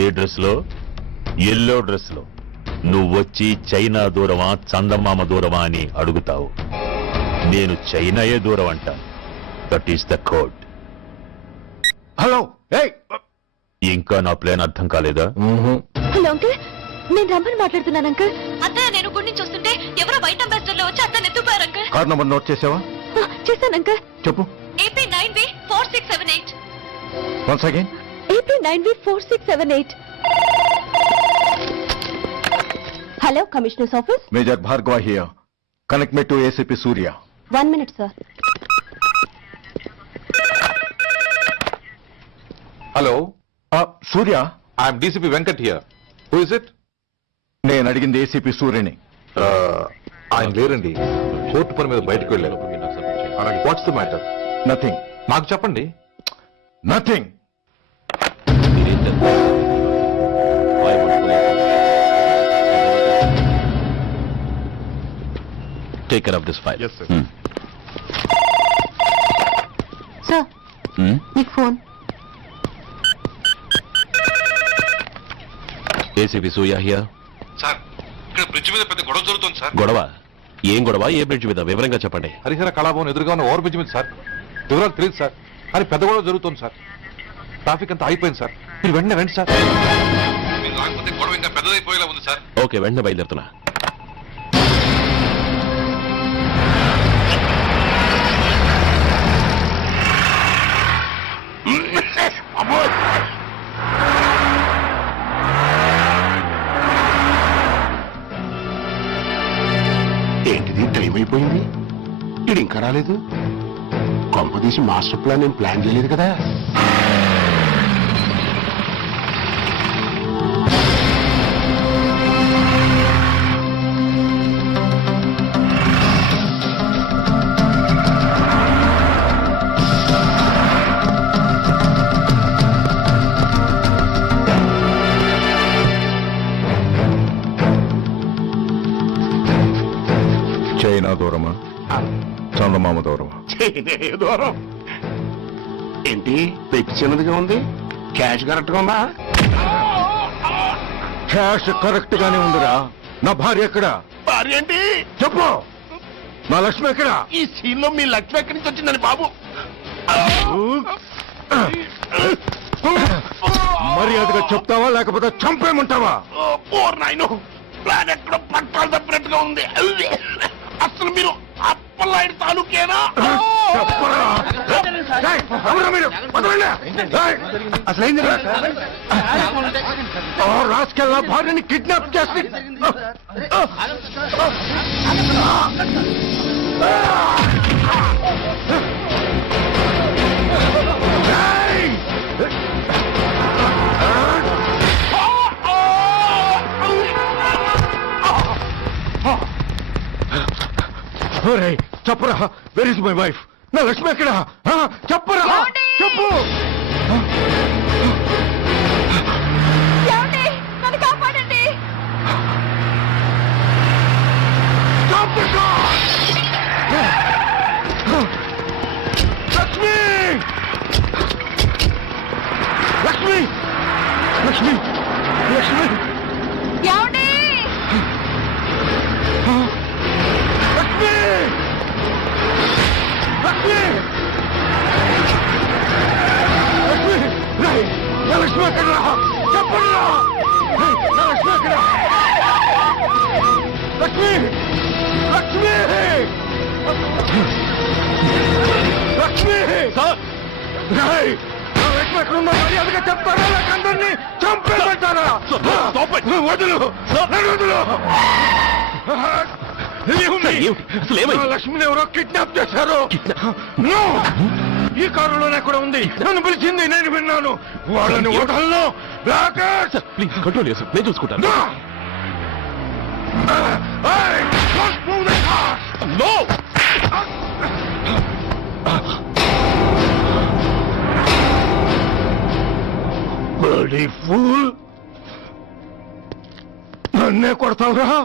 ఏ dress లో? Yellow dress లో నువ్వొచ్చి China దూరమా చందమామ దూరమా అని అడుగుతావు. నేను చైనాయే దూరం అంట. That is the code. Hello, ఇంకా నా ప్లాన్ అర్థం కాలేదా? హలో అంకుల్, నేను రమ్మని మాట్లాడుతున్నాను అంకుల్. అత్తయ్య నేను గుడి నుంచి వస్తుంటే ఎవరో వైట్ అంబాసిడర్ లో వచ్చి అత్తని ఎత్తుపోయారు అంకుల్. కార్ నంబర్ నోట్ చేసావా? చేశాను అంకుల్. చెప్పు. AP 9V4678. Once again. AP 9V4678. Hello, commissioners office. Major Bhargava here. Connect me to ACP Surya. 1 minute sir. Hello, Surya. I'm DCP Venkat here. Who is it? నేను అడిగింది ACP సూర్యని. ఆయన లేరండి, court పని మీద బయటకు వెళ్ళారు. What's the matter? నథింగ్. మాకు చెప్పండి. Nothing. Take care of this file. Sir, మీకు phone. ACP Surya here. Sir, ఇక్కడ బ్రిడ్జ్ మీద పెద్ద గొడవ జరుగుతుంది సార్. గొడవ? ఏం గొడవ? ఏ బ్రిడ్జ్ మీద? వివరంగా చెప్పండి. హరిహర కళాభవన్ ఎదురుగా ఉన్న ఓవర్ బ్రిడ్జ్ మీద సార్. వివరాలు తెలియదు సార్, కానీ పెద్ద గొడవ జరుగుతుంది సార్. ట్రాఫిక్ అంతా అయిపోయింది సార్. మీరు వెంటనే రండి సార్. మీరు రాకపోతే గొడవ ఇంకా పెద్దదైపోయేలా ఉంది సార్. ఓకే, వెంటనే బయలుదేరుతున్నా. ఏంటిది టైం అయిపోయింది, ఇది ఇంకా రాలేదు. కొంపదీసి మాస్టర్ ప్లాన్ నేను ప్లాన్ చేయలేదు కదా. చైనా దూరమా చందమామ దూరమా? దూరం ఏంటి? పెట్టి చిన్నదిగా ఉంది, క్యాష్ కరెక్ట్ గా ఉందా? క్యాష్ కరెక్ట్ గానే ఉందిరా. నా భార్య ఎక్కడ? భార్య ఏంటి? చెప్పు. నా లక్ష్మి ఎక్కడ? ఈ సీన్ లో మీ లక్ష్మి ఎక్కడి నుంచి వచ్చిందని బాబు? మర్యాదగా చెప్తావా లేకపోతే చంపేమంటావా? నాయను, ప్లాన్ ఎక్కడో పట్టాలు తప్పినట్టుగా ఉంది. అసలు మీరు అప్పలాయుడు తాలూకేనా? అసలు రాసుకెళ్ళ భార్యని కిడ్నాప్ చేసి చెప్పరా, వెర్ ఇస్ మై వైఫ్? నా లక్ష్మి ఎక్కడ? చెప్పరా, చెప్పు. నన్ను కాపాడండి. లక్ష్మి, లక్ష్మి, లక్ష్మి, లక్ష్మి. ఏమండి? లక్ష్మి, లక్ష్మి, లక్ష్మి, నా లక్ష్మి ఎక్కడ? చెప్పండి. నా లక్ష్మి ఎక్కడ? లక్ష్మి, లక్ష్మి, లక్ష్మి. నా లక్ష్మి ఎక్కడున్నా మర్యాదగా చెప్తారా లేక అందరినీ చంపేమంటారా? వదులు, వదులు. లక్ష్మిని ఎవరో కిడ్నాప్ చేశారు. ఈ కారులోనే కూడా ఉంది. నన్ను పిలిచింది, నేను విన్నాను. వాళ్ళని వదలను. ప్లీజ్ కంట్రోల్ చేసి నేను చూసుకుంటాను. Bloody fool! నన్నే కొడతావురా?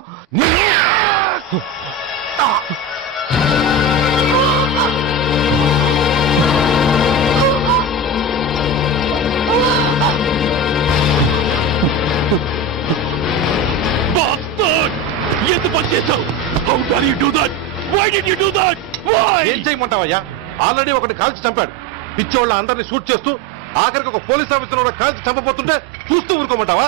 ఏం చేయమంటావయ్యా? ఆల్రెడీ ఒకటి కాల్చి చంపాడు. పిచ్చోళ్ళ అందరినీ షూట్ చేస్తూ ఆఖరికి ఒక పోలీస్ ఆఫీసర్ కూడా కాల్చి చంపబోతుంటే చూస్తూ ఊరుకోమంటావా?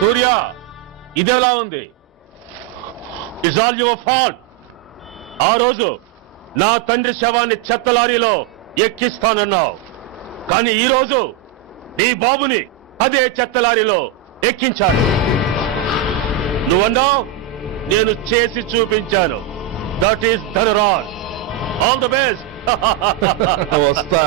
సూర్య, ఇదెలా ఉంది? It's all your fault. ఆ రోజు నా తండ్రి శవాన్ని చెత్త లారీలో ఎక్కిస్తానన్నావు, కానీ ఈ రోజు నీ బాబుని అదే చెత్త లారీలో ఎక్కించాను. నువ్వన్నావు, నేను చేసి చూపించాను. That is Dhanraj. All the best. వస్తా.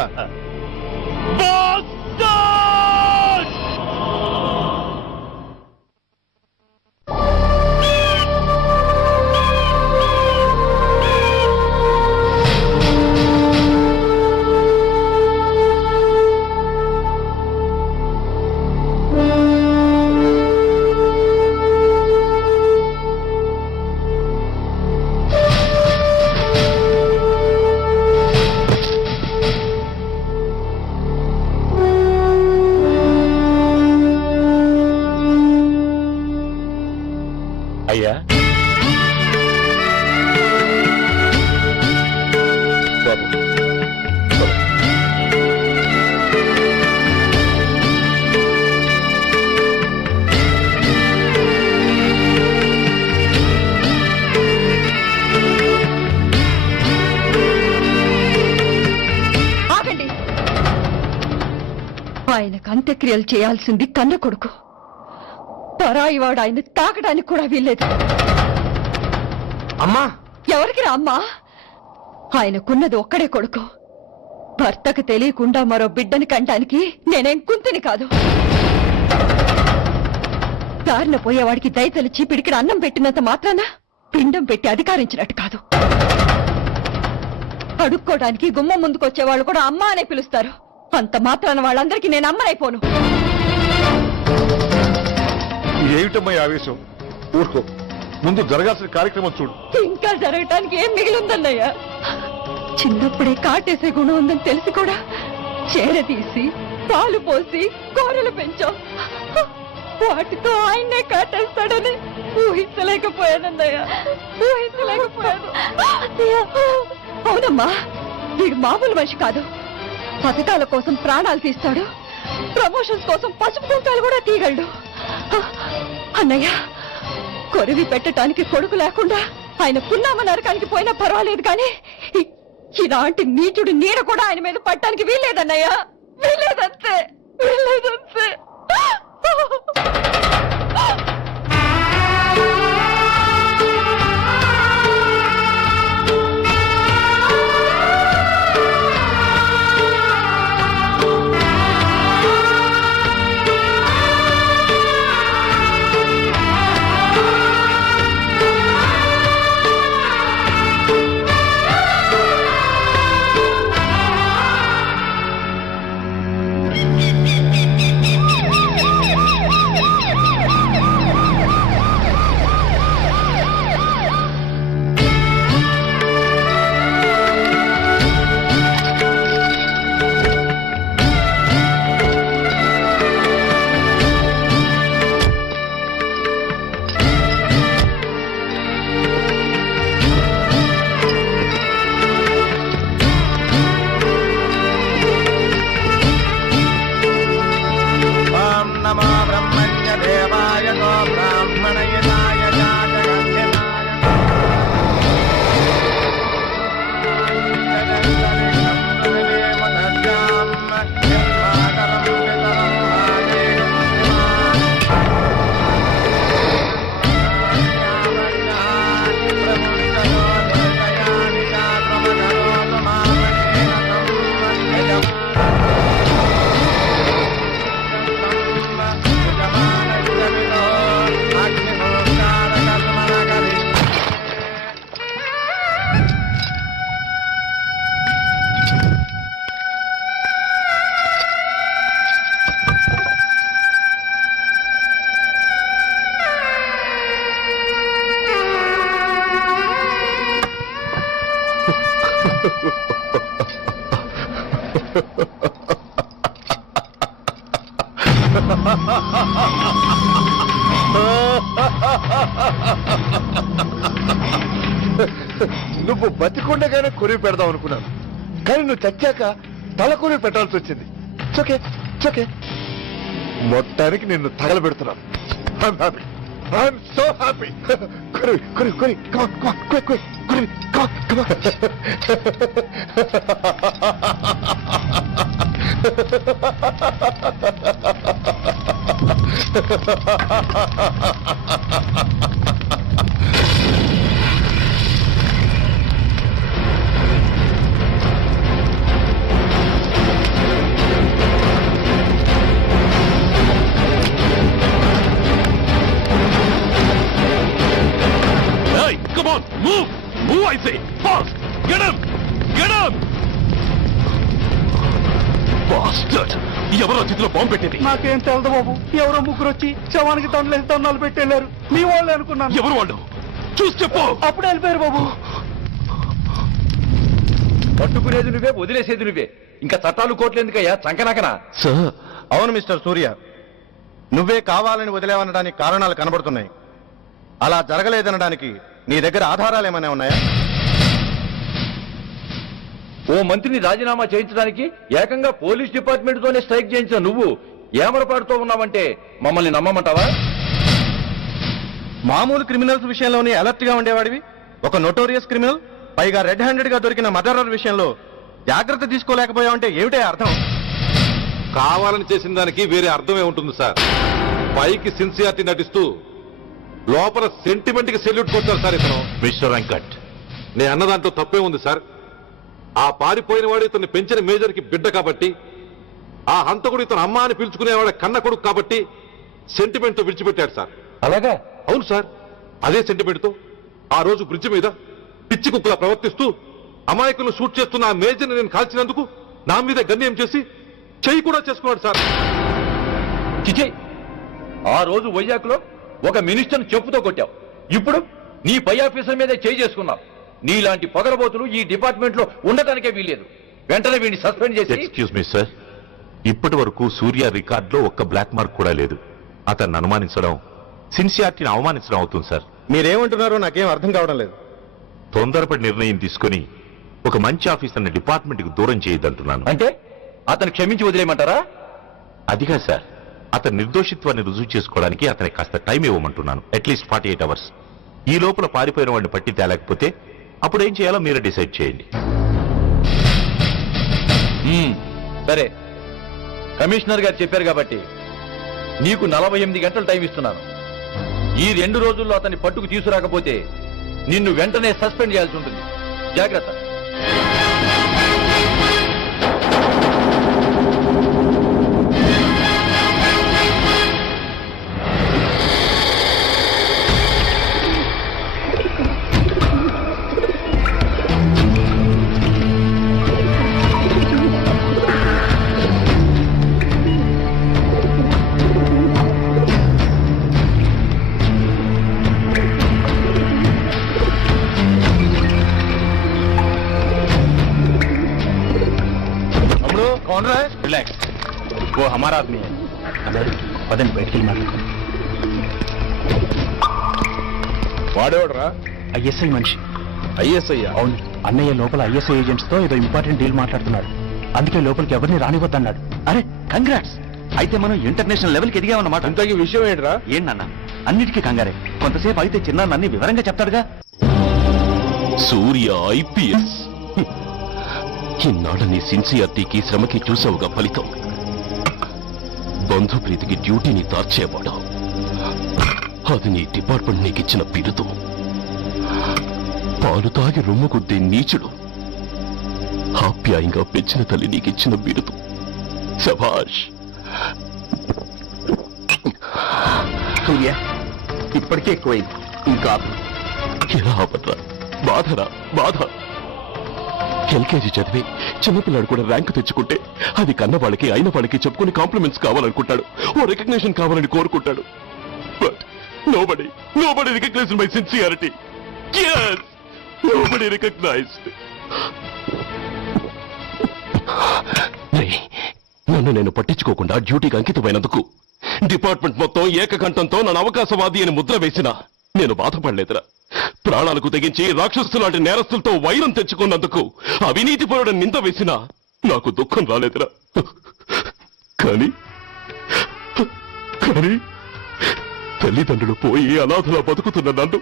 అయ్యా, ఆగండి. ఆయనకు అంత్యక్రియలు చేయాల్సింది కన్న కొడుకు. పరాయివాడు ఆయన తాకడానికి కూడా వీల్లేదు. అమ్మా, ఎవరికి రా అమ్మా? ఆయనకున్నది ఒక్కడే కొడుకు. భర్తకు తెలియకుండా మరో బిడ్డని కంటానికి నేనేం కుంతిని కాదు. దారిన పోయేవాడికి దయతలిచి పిడికిడ అన్నం పెట్టినంత మాత్రాన పిండం పెట్టి అధికారించినట్టు కాదు. అడుక్కోవడానికి గుమ్మం ముందుకొచ్చేవాళ్ళు కూడా అమ్మ అనే పిలుస్తారు. అంత మాత్రాన వాళ్ళందరికీ నేను అమ్మనైపోను. ఏమిటమ్మా ఆవేశం? ఊరుకో, ముందు జరగాల్సిన కార్యక్రమం చూడు. ఇంకా జరగటానికి ఏం మిగిలిందన్నయ్యా? చిన్నప్పుడే కాటేసే గుణం ఉందని తెలిసి కూడా చేరదీసి పాలు పోసి కూరలు పెంచాం. వాటితో ఆయన్నే కాటేస్తాడని ఊహించలేకపోయానన్నయ్యా, ఊహించలేకపోయాను. అవునమ్మా, వీడు మామూలు మనిషి కాదు. పథకాల కోసం ప్రాణాలు తీస్తాడు, ప్రమోషన్స్ కోసం పసుపు కుంకాలు కూడా తీయగలడు. అన్నయ్య, కొరివి పెట్టడానికి కొడుకు లేకుండా ఆయన పున్నామ నరకానికి పోయినా పర్వాలేదు, కానీ ఇలాంటి నీచుడు నీడ కూడా ఆయన మీద పట్టడానికి వీల్లేదన్నయ్య, వీల్లేదంతే, వీల్లేదంతే. నువ్వు బతికొండగానే కొరివి పెడదాం అనుకున్నాను, కానీ నువ్వు చచ్చాక తల కొరివి పెట్టాల్సి వచ్చింది. చోకే మొత్తానికి నిన్ను తగలబెడుతున్నాను. I'm so happy. కొరివి Come on, move! Move, I say! Fast! Get him! Get him! Bastard! ఎవరో చేతిలో బాంబు పెట్టింది? నాకేం తెలదు బాబు. ఎవరో ముగ్గురు వచ్చి శవానికి దండలు పెట్టేళ్ళారు. మీ వాళ్ళే అనుకున్నాను. ఎవరు వాళ్ళు? చూసి చెప్పు. అప్పుడే వెళ్ళిపోయారు బాబు. పట్టుకునేది నువ్వే, వదిలేసేది నువ్వే. ఇంకా చట్టాలు కోట్లు ఎందుకయ్యా? చంకనాకనా? సార్, అవును మిస్టర్ సూర్య, నువ్వే కావాలని వదిలేవనడానికి కారణాలు కనబడుతున్నాయి. అలా జరగలేదనడానికి నీ దగ్గర ఆధారాలు ఏమైనా ఉన్నాయా? ఓ మంత్రిని రాజీనామా చేయించడానికి ఏకంగా పోలీస్ డిపార్ట్మెంట్ తోనే స్ట్రైక్ చేయించిన నువ్వు ఏమరపాటుతో ఉన్నావంటే మమ్మల్ని నమ్మమంటావా? మామూలు క్రిమినల్స్ విషయంలోనే అలర్ట్ గా ఉండేవాడివి. ఒక నోటోరియస్ క్రిమినల్, పైగా రెడ్ హ్యాండెడ్ గా దొరికిన మర్డరర్ విషయంలో జాగ్రత్త తీసుకోలేకపోయావంటే ఏమిటే అర్థం? కావాలని చేసిన దానికి వేరే అర్థమే ఉంటుంది సార్. పైకి సిన్సియారిటీ నటిస్తూ లోపల సెంటిమెంట్ కి సెల్యూట్ కొట్టారు సార్ ఇతను. మిస్టర్ వెంకట్, నేను అన్న దాంట్లో తప్పే ఉంది సార్. ఆ పారిపోయిన వాడు ఇతన్ని పెంచిన మేజర్ కి బిడ్డ కాబట్టి, ఆ హంతకుడు ఇతను అమ్మ అని పిలుచుకునేవాడు కన్న కొడుకు కాబట్టి సెంటిమెంట్ తో విడిచిపెట్టాడు సార్. అలాగా? అవును సార్. అదే సెంటిమెంట్ తో ఆ రోజు బ్రిడ్జ్ మీద పిచ్చి కుక్కలా ప్రవర్తిస్తూ అమాయకులను షూట్ చేస్తున్న ఆ మేజర్ని నేను కాల్చినందుకు నా మీద గన్యం చేసి చెయ్యి కూడా చేసుకున్నాడు సార్. చిచే, ఆ రోజు వైజాగ్లో ఒక మినిస్టర్ని చెప్పుతో కొట్టావు. ఇప్పుడు నీ పై ఆఫీసర్ మీదే చేయి చేసుకున్నావు. నీలాంటి పొగరబోతులు ఈ డిపార్ట్మెంట్ లో ఉండటానికే వీల్లేదు. వెంటనే వీడిని సస్పెండ్ చేసి. ఎక్స్క్యూజ్ మీ సార్, ఇప్పటి వరకు సూర్య రికార్డులో ఒక్క బ్లాక్ మార్క్ కూడా లేదు. అతన్ని అనుమానించడం సిన్సియారిటీని అవమానించడం అవుతుంది సార్. మీరేమంటున్నారో నాకేం అర్థం కావడం లేదు. తొందరపడి నిర్ణయం తీసుకుని ఒక మంచి ఆఫీసర్ని డిపార్ట్మెంట్ కి దూరం చేయొద్దంటున్నాను. అంటే అతను క్షమించి వదిలేయమంటారా? అదిగా సార్, అతని నిర్దోషిత్వాన్ని రుజువు చేసుకోవడానికి అతనికి కాస్త టైం ఇవ్వమంటున్నాను. At least 48 hours. ఈ లోపల పారిపోయిన వాడిని పట్టి తేలేకపోతే అప్పుడు ఏం చేయాలో మీరే డిసైడ్ చేయండి. సరే, కమిషనర్ గారు చెప్పారు కాబట్టి నీకు 48 గంటలు టైం ఇస్తున్నాను. ఈ 2 రోజుల్లో అతన్ని పట్టుకు తీసుకురాకపోతే నిన్ను వెంటనే సస్పెండ్ చేయాల్సి ఉంటుంది. జాగ్రత్త. रिलैक्स, वो हमारा आदमी है. పదండి బయటికి మాట్లాడుకో. వాడేవాడరా? ఐఎస్ఐ మనిషి. ఐఎస్ఐ? అవును, అన్నయ్య లోపల ఐఎస్ఐ ఏజెంట్స్ తో ఏదో ఇంపార్టెంట్ డీల్ మాట్లాడుతున్నాడు. అందుకే లోపలికి ఎవరిని రానివద్దన్నాడు. అరే కంగ్రాట్స్, అయితే మనం ఇంటర్నేషనల్ లెవెల్కి ఎదిగామన్నమాట. ఇంతకీ విషయం ఏంట్రా? ఏంటన్నా అన్నిటికీ కంగారే. కొంతసేపు అయితే చిన్న అన్ని వివరంగా చెప్తాడుగా. సూర్య ఐపీఎస్. ఇన్నాళ్ళ నీ సిన్సియారిటీకి శ్రమకి చూసావుగా ఫలితం. బంధుప్రీతికి డ్యూటీని తార్చేవాడు. అది నీ డిపార్ట్మెంట్ నీకిచ్చిన బిరుదు. పాలు తాగి రొమ్ము కొద్దే నీచుడు ఆప్యాయంగా పెంచిన తల్లి నీకిచ్చిన బిరుదు. శభాష్. సూర్య, ఇప్పటికే ఎక్కువైంది, ఇంకా ఎలా ఆపట్రా? బాధరా బాధ. ఎల్కేజీ చదివి చిన్నపిల్లాడు కూడా ర్యాంకు తెచ్చుకుంటే అది కన్న వాళ్ళకి అయిన వాళ్ళకి చెప్పుకుని కాంప్లిమెంట్స్ కావాలనుకుంటాడు, ఓ రికగ్నిషన్ కావాలని కోరుకుంటాడు. But nobody recognized my sincerity. yes, nobody recognized. నన్ను నేను పట్టించుకోకుండా డ్యూటీకి అంకితమైనందుకు డిపార్ట్మెంట్ మొత్తం ఏకకంఠంతో నన్ను అవకాశవాది అని ముద్ర వేసినా నేను బాధపడలేదురా. ప్రాణాలకు తెగించి రాక్షసులాంటి నేరస్తులతో వైరం తెచ్చుకున్నందుకు అవినీతిపరుడు నింద వేసినా నాకు దుఃఖం రాలేదురా. కానీ తల్లిదండ్రులు పోయి అనాథలా బతుకుతున్న నన్ను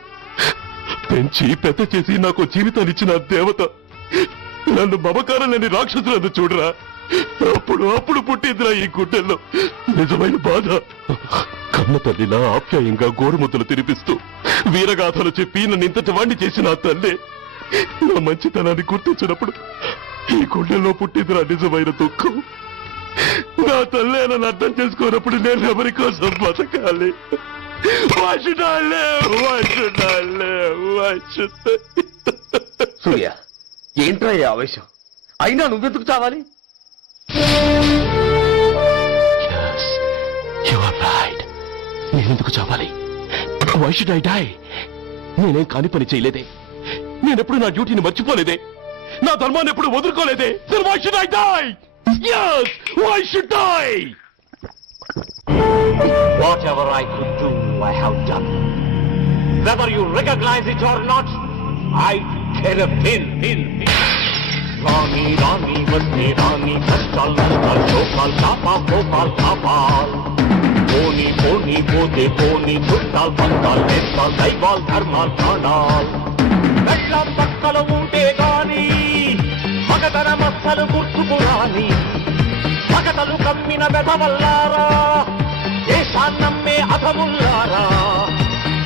పెంచి పెద్ద చేసి నాకు జీవితాన్నిచ్చిన దేవత నన్ను మమకారం లేని రాక్షసులను చూడరా. అప్పుడు పుట్టిందిరా ఈ గుడ్డెల్లో నిజమైన బాధ. కన్న తల్లిలా ఆప్యాయంగా గోరుముద్దలు తినిపిస్తూ వీరగాథలు చెప్పి నన్ను ఇంతటి వాణ్ణి చేసిన ఆ తల్లే నా మంచితనాన్ని గుర్తించినప్పుడు ఈ గుడ్డెల్లో పుట్టిందిరా నిజమైన దుఃఖం. నా తల్లే నన్ను అర్థం చేసుకోనప్పుడు నేను ఎవరి కోసం బతకాలి? సూర్య, ఏంట్రా ఈ ఆవేశం? అయినా నువ్వెందుకు చావాలి? నేనెందుకు చావాలి? Why should I die? నేనేం కాని పని చేయలేదే, నేనెప్పుడు నా డ్యూటీని మర్చిపోలేదే, నా ధర్మాన్ని ఎప్పుడు వదులుకోలేదే. Then why should I die? Yes, why should I? Whatever I could do, I have done. Whether you recognize it or not, I care a pin. Rani, Vasti, Rani, Kastal, Chokal, Tapa, Kopal, Tapal. Poni, Pote, Poni, Chuttal, Pantal, Nestal, Daival, Dharmal, Kanal. Vellam Pakkala Unte Gani, Magadana Massalu Gurtukurani, Magatalu Kammina Bedavallara, Eshannamme Athamullara,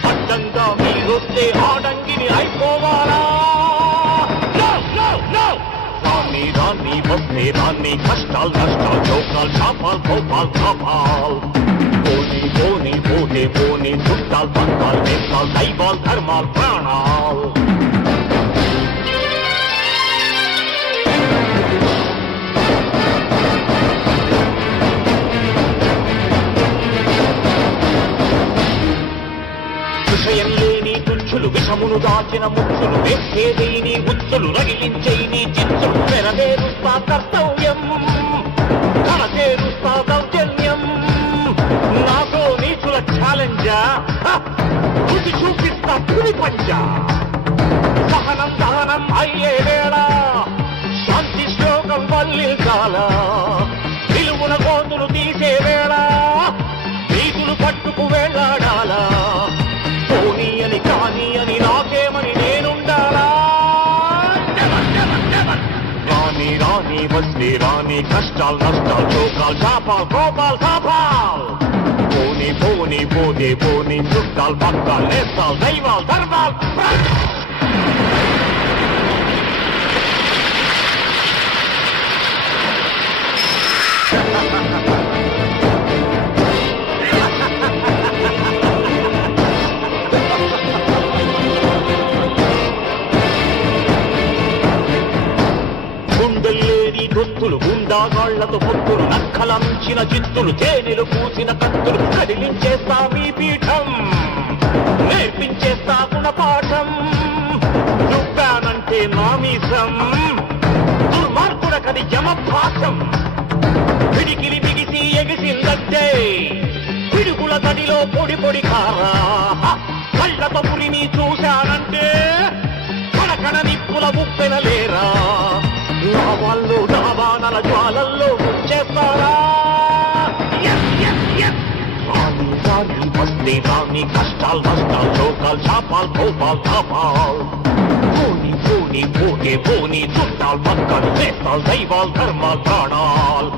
Paddanga Meeruste Adangini Aipovara. No! Rani, Vasti, Rani, Kastal, Chokal, Tapal, Kopal, Tapal. Poni, Pote, Poni, Chuttal, Pantal, Nestal, Daival, Dharmal, Pranal. విషయం లేని తుచ్చులు విషమును దాచిన ముచ్చులు వేసేదేని ఉచ్చులు రగిలించేని చిచ్చులు నెరవేరుస్తా కర్తవ్యం కనచేరుస్తా దౌర్జన్యం నాతో నీచుల ఛాలెంజా రుచి చూపిస్తా పులి పంజా సహనం దహనం అయ్యే వేళ శాంతి శ్లోకం వల్లించాల నిలువున కోతులు తీసే వేళ నీతులు పట్టుకు వేళ్లాడాలా పోనీ అని కానీ అని నాకేమని నేనుండాలా రాని వస్తే రాని కష్టాలు నష్టాలు చోకాలు చాపాలు కోపాలు కాపాలు పోనీ పోతే చుట్టాలు పక్కాలు నేస్తాలు దైవాలు ధర్మాలు గుండెల్లేని దొత్తులు గుండాగాళ్లతో పొత్తులు నక్కలంచిన చిత్తులు తేనెలు పూసిన కత్తులు కదిలించేస్తా మీ పీఠం నేర్పించేస్తా గుణపాఠం దుబ్బానంటే నామీసం దుర్మార్గుడకది యమభాసం పిడికిలి బిగిసి ఎగిసిందంటే పిడుగుల తడిలో పొడి కారా కళ్ళతో పులిని చూశానంటే కనకన నిప్పుల ఉప్పెనలేరా లావాళ్ళు డాబానల జ్వాలల్లో ముంచేస్తారా రాని వస్తే రాని కష్టాలు నష్టాలు చోకాలు చాపాలు కోపాలు తాపాలు పోనీ చుట్టాలు పక్కలు వేస్తాలు దైవాలు ధర్మాలు ప్రాణాలు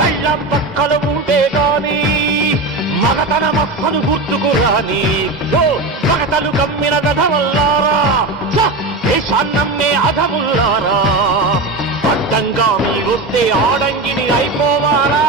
వెళ్ళం పక్కలు ఉంటే గాని మగతన మక్కలు గుర్తుకు రాని మగతలు కమ్మిన గధవల్లారా దేశాన్నమ్మే అధముల్లారా అడ్డంగా మీరొస్తే ఆడంగిని అయిపోవాలా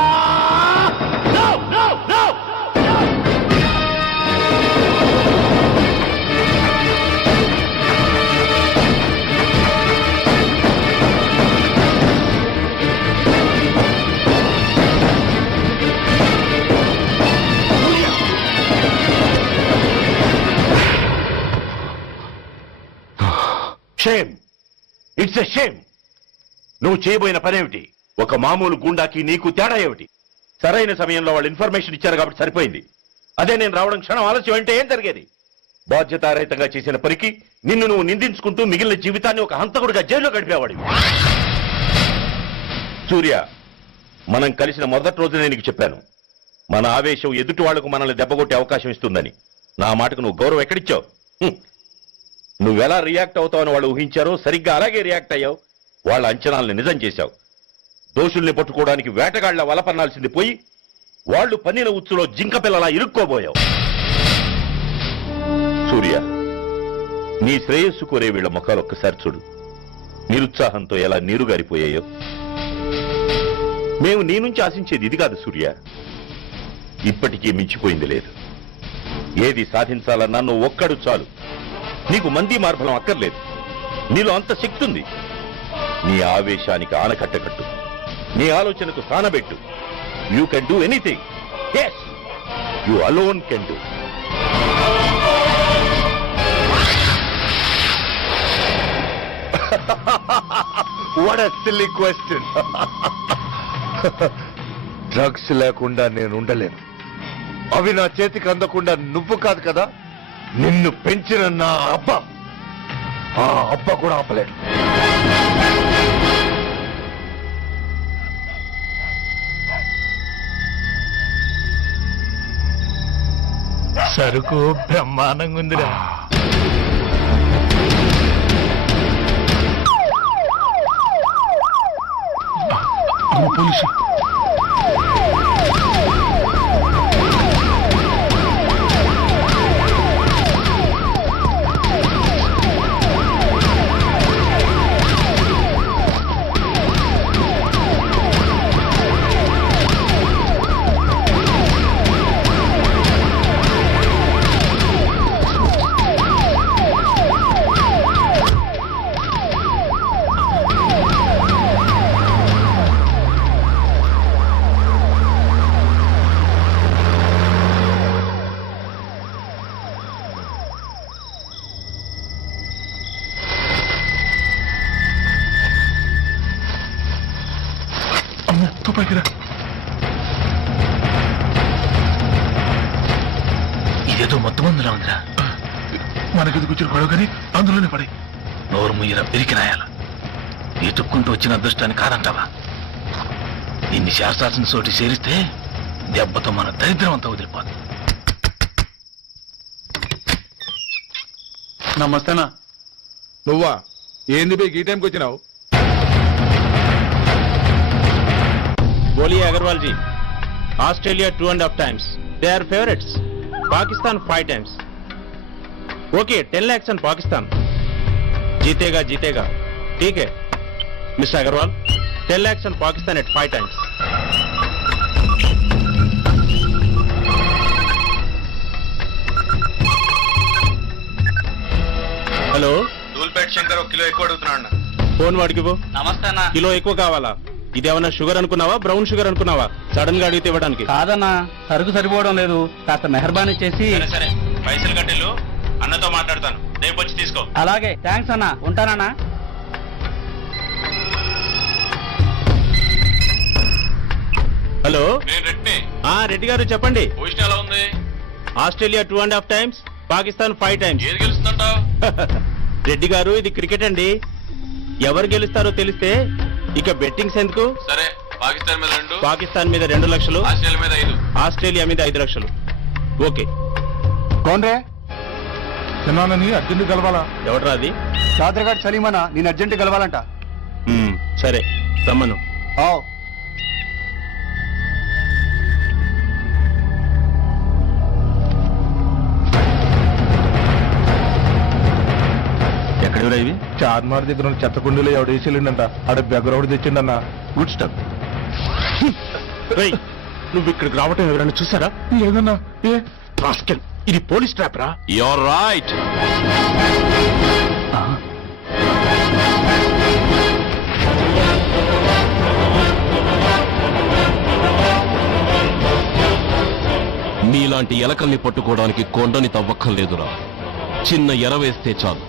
షేమ్, ఇట్స్ ఎ షేమ్. నువ్వు చేయబోయిన పనేమిటి? ఒక మామూలు గుండాకి నీకు తేడా ఏమిటి? సరైన సమయంలో వాళ్ళు ఇన్ఫర్మేషన్ ఇచ్చారు కాబట్టి సరిపోయింది. అదే నేను రావడం క్షణం ఆలస్యం అంటే ఏం జరిగేది? బాధ్యతారహితంగా చేసిన పనికి నిన్ను నువ్వు నిందించుకుంటూ మిగిలిన జీవితాన్ని ఒక హంతకుడిగా జైల్లో గడిపేవాడివి. సూర్య, మనం కలిసిన మొదటి రోజు నేను నీకు చెప్పాను, మన ఆవేశం ఎదుటి వాళ్లకు మనల్ని దెబ్బగొట్టే అవకాశం ఇస్తుందని. నా మాటకు నువ్వు గౌరవం ఎక్కడిచ్చావు? నువ్వెలా రియాక్ట్ అవుతావని వాళ్ళు ఊహించారో సరిగ్గా అలాగే రియాక్ట్ అయ్యావు. వాళ్ళ అంచనాలను నిజం చేశావు. దోషుల్ని పట్టుకోవడానికి వేటగాళ్ల వలపన్నాల్సింది పోయి వాళ్ళు పన్నిన ఉచ్చులో జింక పిల్లలా ఇరుక్కోబోయావు. సూర్య, నీ శ్రేయస్సు కోరే వీళ్ల ముఖాలు ఒక్కసారి చూడు. నిరుత్సాహంతో ఎలా నీరుగారిపోయాయో. మేము నీ నుంచి ఆశించేది ఇది కాదు సూర్య. ఇప్పటికీ మించిపోయింది లేదు. ఏది సాధించాలన్నా నువ్వు ఒక్కడు చాలు. నీకు మంది మార్బలం అక్కర్లేదు. నీలో అంత శక్తి ఉంది. నీ ఆవేశానికి ఆనకట్టకట్టు, నీ ఆలోచనకు స్థానబెట్టు. You can do anything. yes, you alone can do. What a silly question. డ్రగ్స్ లేకుండా నేను ఉండలేను. అవి నా చేతికి అందకుండా నువ్వు కాదు కదా, నిన్ను పెంచిన నా అబ్బ, ఆ అబ్బ కూడా ఆపలేడు. సరుకు బ్రహ్మాండంగా ఉందిరా. పోలీసు ఇదేదో మొత్తం అందులో ఉందిరా. మనకెది కూర్చుని గొడవ కానీ అందులోనే పడే. నోరు ముయ్యరా పెరికినాయాల. ఎతుక్కుంటూ వచ్చిన అదృష్టాన్ని కాదంటావా? ఇన్ని శాస్త్రాల్సిన చోటి చేరిస్తే దెబ్బతో మన దరిద్రం అంతా వదిలిపోదు. నమస్తేనా. నువ్వా? ఏంది బే ఈ టైంకి వచ్చినావు? बोलिए Agarwal ji. Australia 2.5 times. They are favorites. Pakistan 5 times. Okay, 10 lakhs on Pakistan. जीतेगा जीतेगा. ठीक है mister Agarwal. 10 lakhs on Pakistan at 5 times. Hello, Dhoolpet Shankar ఒక కిలో ఎక్కువ అడుగుతున్నాడు. ఫోన్ వాడికి పో. నమస్తే అన్న. కిలో ఎక్కువ కావాలా? ఇదేమన్నా షుగర్ అనుకున్నావా, బ్రౌన్ షుగర్ అనుకున్నావా? సడన్ గా అడిగితే ఇవ్వడానికి కాదన్నా, సరుకు సరిపోవడం లేదు. కాస్త మెహర్బానీ చేసి. సరే పైసలు కట్టెలు, అన్నతో మాట్లాడతాను, రేపు వచ్చి తీసుకో. అలాగే, థ్యాంక్స్ అన్నా, ఉంటానన్నా. హలో, రెడ్డి గారు చెప్పండి. పొజిషన్ ఎలా ఉంది? Australia 2.5 times, Pakistan 5 times. ఏది గెలుస్తుందంటావు? రెడ్డి గారు, ఇది క్రికెట్ అండి. ఎవరు గెలుస్తారో తెలిస్తే ఇక బెట్టింగ్స్ ఎందుకు? సరే, పాకిస్తాన్ మీద 2, పాకిస్తాన్ మీద 2 లక్షలు, ఆస్ట్రేలియా మీద 5, ఆస్ట్రేలియా మీద 5 లక్షలు. ఓకే. కోన్రే? చిన్నానని అర్జెంట్ కలవాలా? ఎవడరా అది? చాద్రగాడ్ సలీమనా, నేను అర్జెంట్ కలవాలంట. సరే రమ్మను. ఎక్కడెవరా ఇవి? చార్మార్ దగ్గర ఉన్న చెత్తకుండీలో ఎవడు వేసేళ్ళంట. ఆడ బెగరవుడు తెచ్చిండన్న. Good stuff. నువ్వు ఇక్కడికి రావటం ఎవరైనా చూసారా? లేదన్నా. ఏ రాస్కెల్, ఇది పోలీస్ ట్రాప్ రా. You're right. నీలాంటి ఎలకల్ని పట్టుకోవడానికి కొండని తవ్వక్కర్లేదురా. చిన్న ఎర వేస్తే చాలు.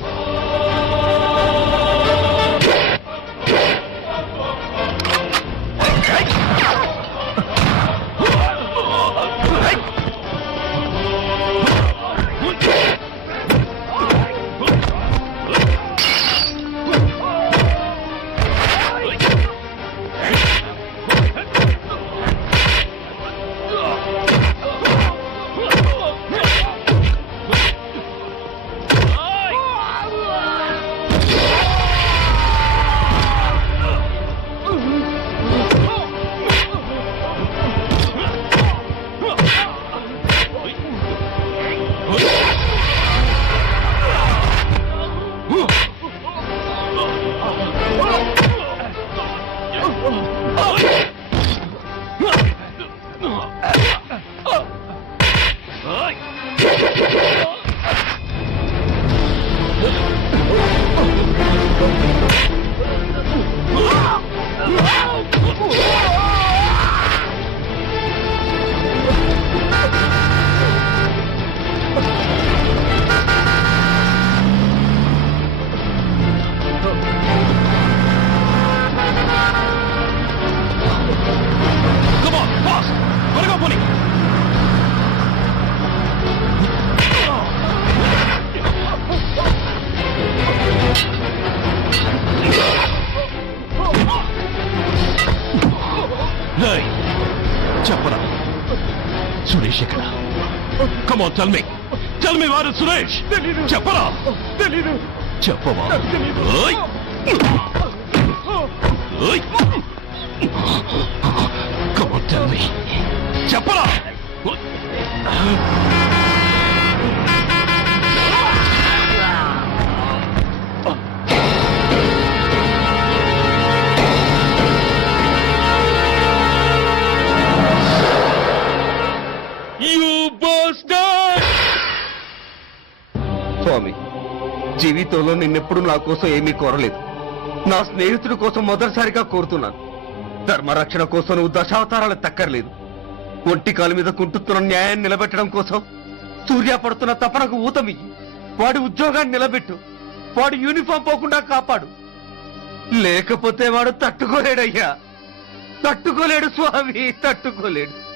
Come on, tell me. Tell me where is Suresh? చెప్పరా? తెలీదు. చెప్పవా? ఓయ్. ఓయ్. Come on, tell me. చెప్పరా? స్వామి, జీవితంలో నిన్నెప్పుడు నా కోసం ఏమీ కోరలేదు. నా స్నేహితుడి కోసం మొదటిసారిగా కోరుతున్నాను. ధర్మరక్షణ కోసం నువ్వు దశావతారాలు తక్కర్లేదు. ఒంటి కాలు మీద కుంటుతున్న న్యాయాన్ని నిలబెట్టడం కోసం సూర్య పడుతున్న తపనకు ఊతమియ్యి. వాడి ఉద్యోగాన్ని నిలబెట్టు. వాడి యూనిఫామ్ పోకుండా కాపాడు. లేకపోతే వాడు తట్టుకోలేడయ్యా, తట్టుకోలేడు స్వామి, తట్టుకోలేడు.